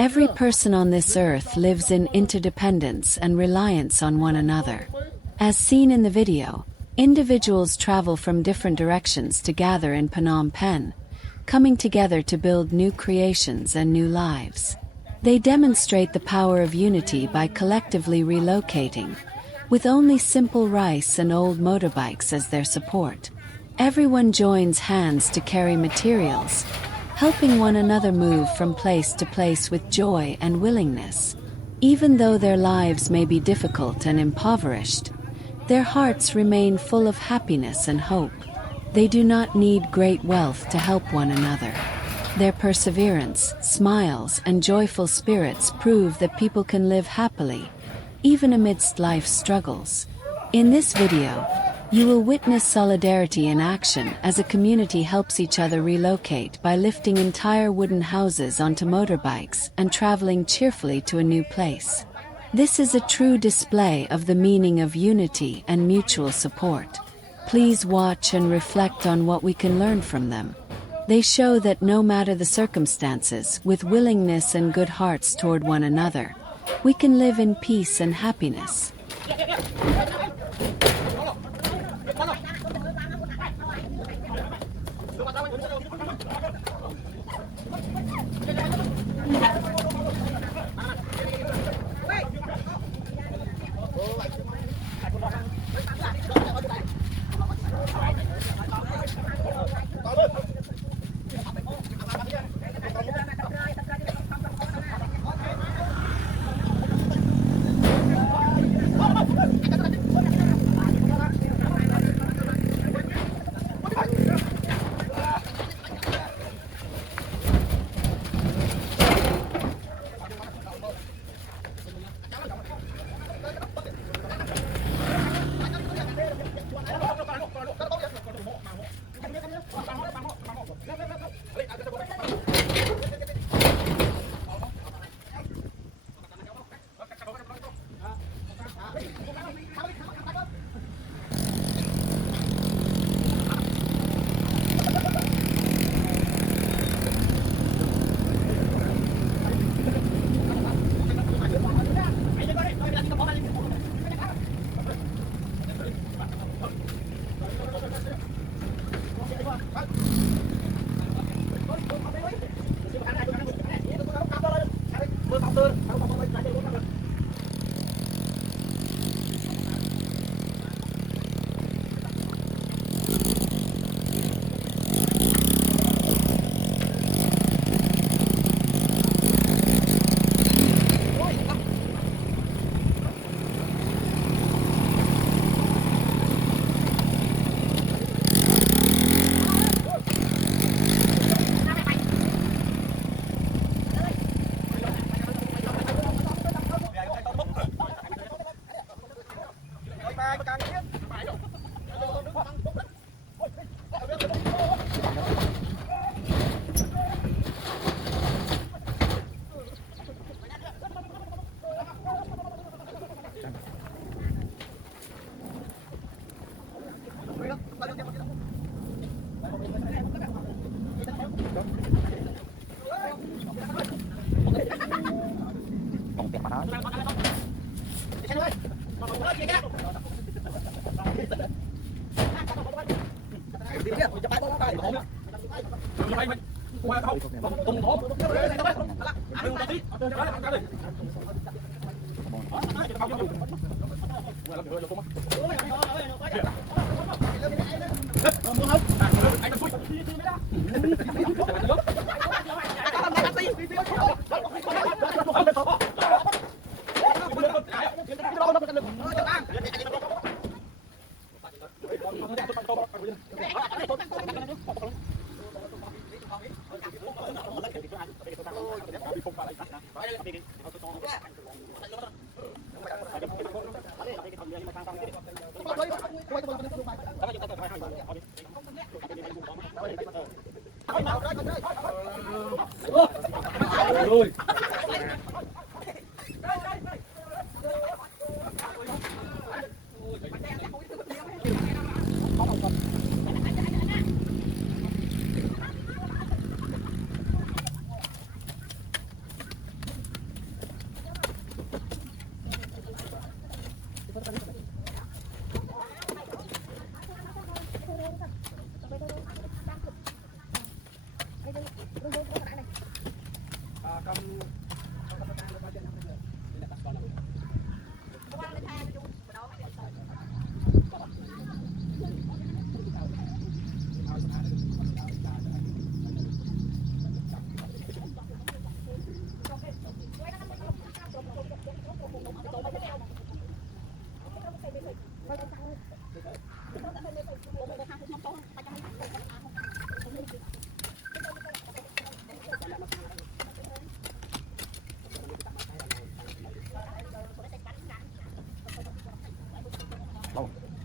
Every person on this earth lives in interdependence and reliance on one another. As seen in the video, individuals travel from different directions to gather in Phnom Penh, coming together to build new creations and new lives. They demonstrate the power of unity by collectively relocating, with only simple rice and old motorbikes as their support. Everyone joins hands to carry materials, helping one another move from place to place with joy and willingness. Even though their lives may be difficult and impoverished, their hearts remain full of happiness and hope. They do not need great wealth to help one another. Their perseverance, smiles, and joyful spirits prove that people can live happily, even amidst life's struggles. In this video, you will witness solidarity in action as a community helps each other relocate by lifting entire wooden houses onto motorbikes and traveling cheerfully to a new place. This is a true display of the meaning of unity and mutual support. Please watch and reflect on what we can learn from them. They show that no matter the circumstances, with willingness and good hearts toward one another, we can live in peace and happiness.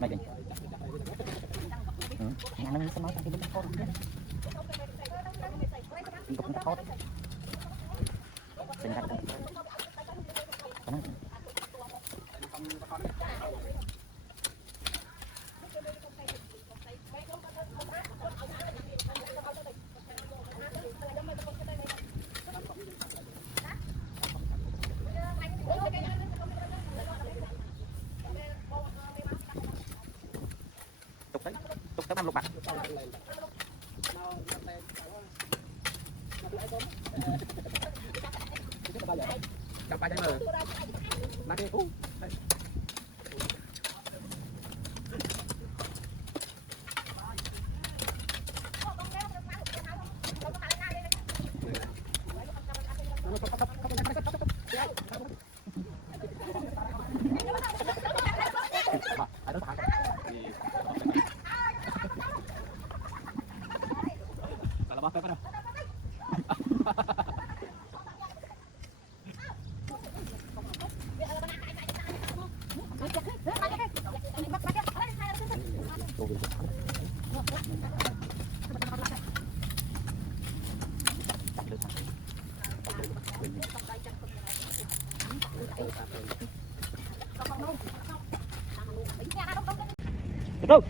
Mày đi. Nhà nó sẽ nói cái bên con biết. Đi cũng tốt. Sinh ra được. Tục tới 5 lục bạc. Chọc bài mở. Má đi cú. Đâu?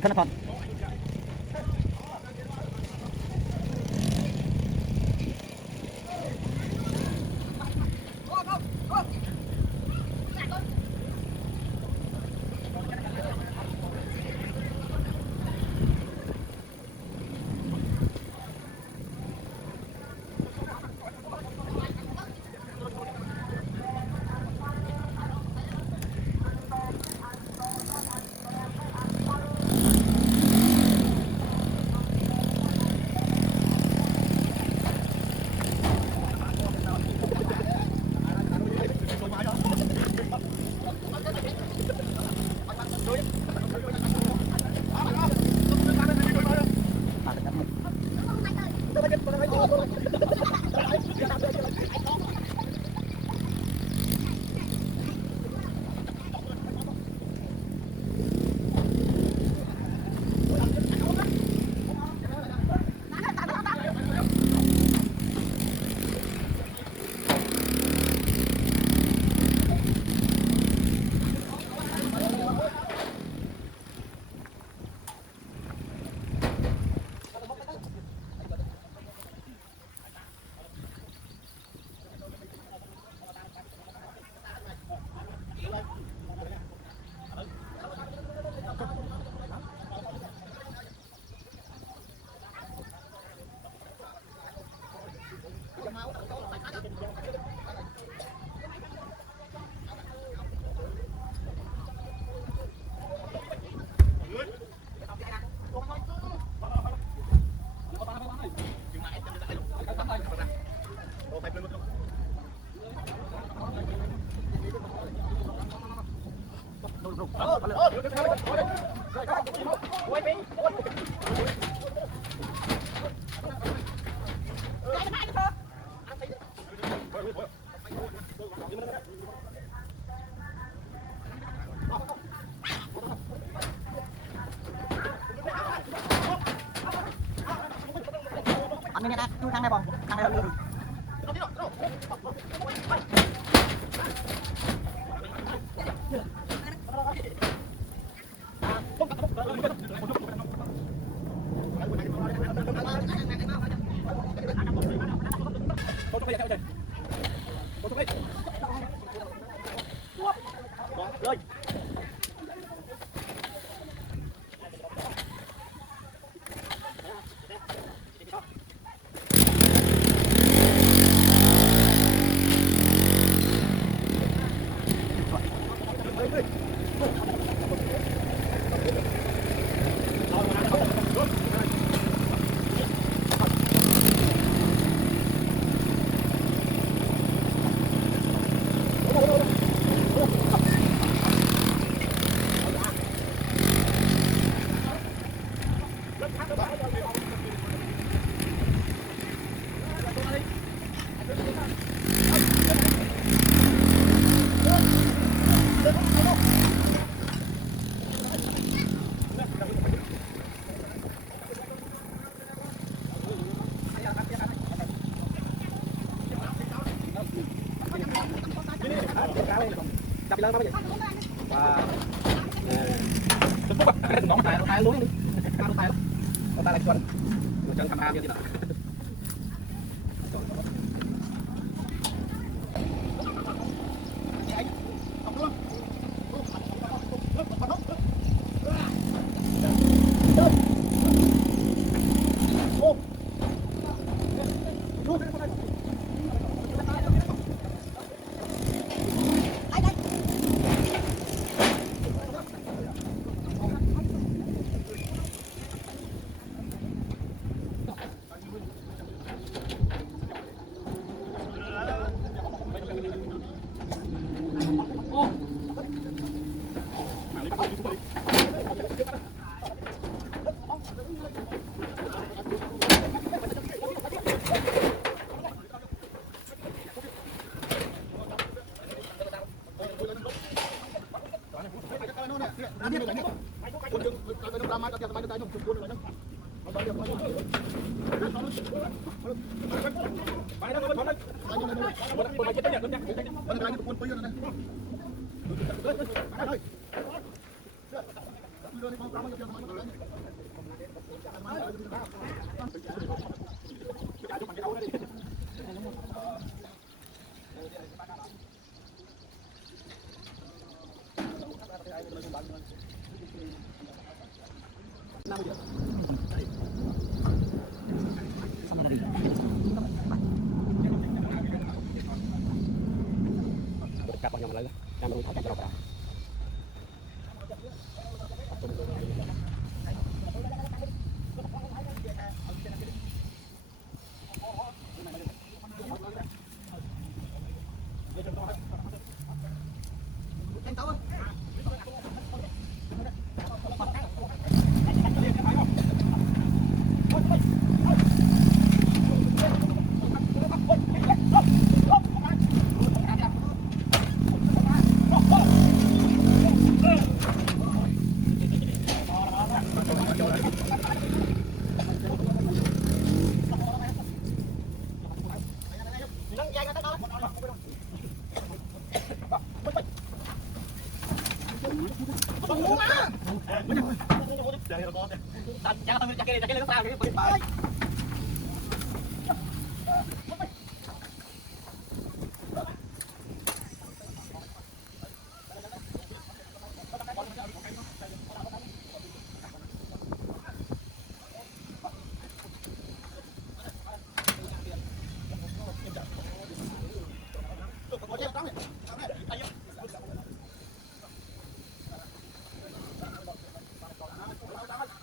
Sekarang apa? Anh nghe nè, thằng này bông, thằng này lên. Lên. đi lên vậy và tôi phúc à nó tay lúa con tay lại chuẩn chân tham gia như thế nào cặp vào nhau lại làm đôi tháo chặt đầu vào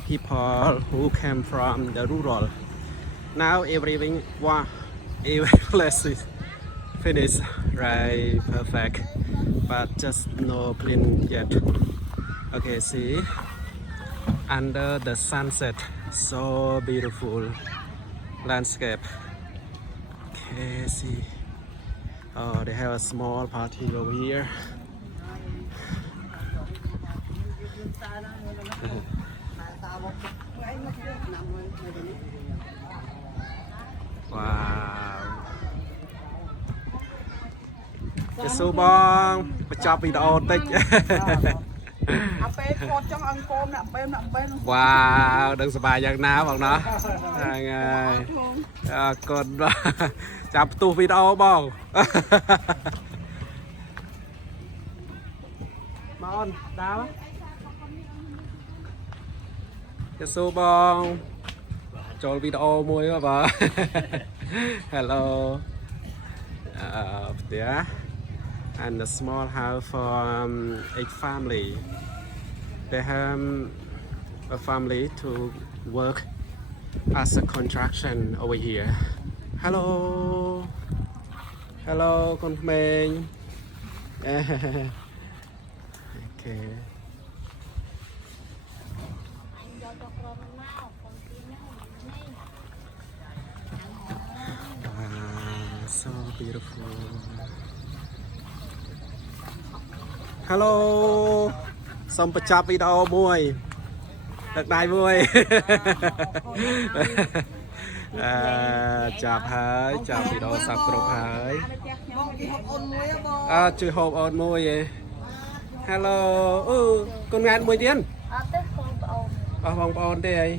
people who came from the rural. Now every place is finished, right? Perfect, but just no clean yet. Okay, see, under the sunset, so beautiful landscape. Okay, see. Oh, they have a small party over here. Wow. Cái số bong chọc video tích. Wow, đừng sợ bài giang ná bọn nó. Còn chọc tu video bong. Bon, đau. Cái số bong cho video môi mà bà. Hello. There. And a small house for a family. They have a family to work as a contraction over here. Hello. Hello, con mình. Okay. So beautiful. Hello. Xong bật chạp video mùi. Được đài mùi. Chạp hơi. Chạp video sắp trục hơi. Chui hộp ôn mùi. hello កូនង៉ែតមួយទៀត អត់ទេបងប្អូន អស់បងប្អូនទេអី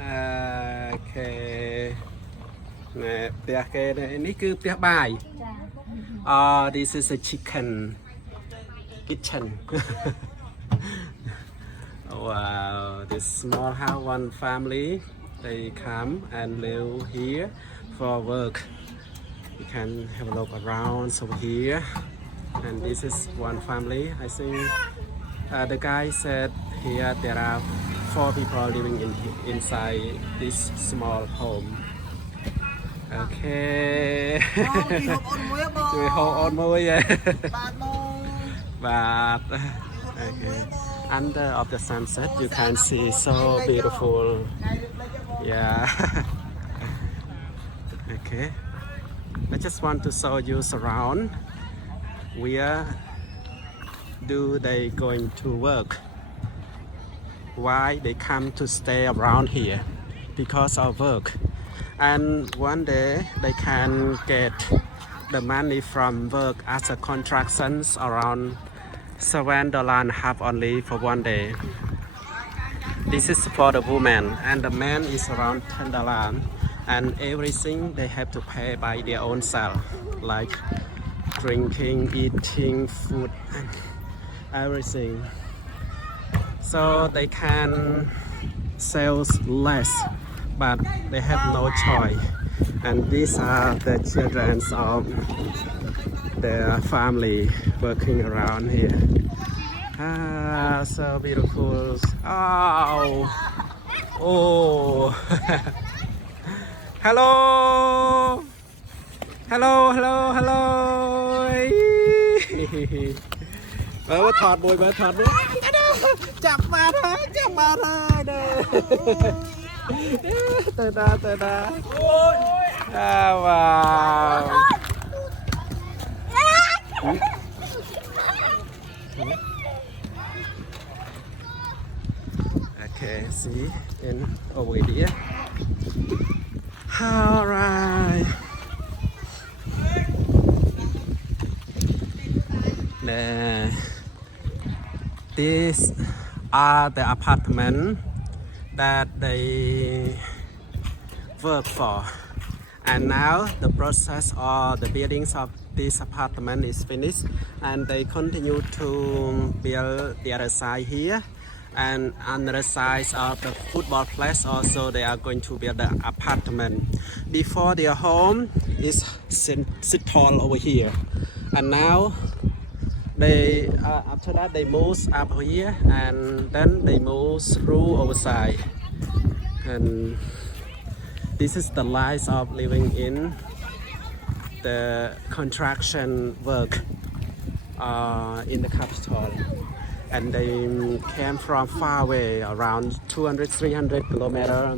អូខេណែផ្ទះគេនេះគឺផ្ទះបាយ ចា this is a chicken kitchen wow this small house one family they come and live here for work you can have a look around over here and this is one family I think the guy said here there are 4 people living inside this small home okay ជួយហៅអូនមួយបាទ okay under of the sunset you can see so beautiful yeah okay I just want to show you surround where do they going to work why they come to stay around here because of work and one day they can get the money from work as a contractions around $7.5 only for one day. This is for the woman and the man is around $10 and everything they have to pay by their own self like drinking, eating, food and everything. So they can sell less but they have no choice and these are the children of their family working around here so beautiful oh hello hello hello hello បើថតមួយចាប់មកហើយទៅអូយវ៉ាវ okay see in over here all right these are the apartments that they work for and now the process or the buildings of this apartment is finished and they continue to build the other side here and on the side of the football place also they are going to build the apartment before their home is sit tall over here and now they after that they move up here and then they move through outside and this is the life of living in the construction work in the capital and they came from far away around 200-300 kilometers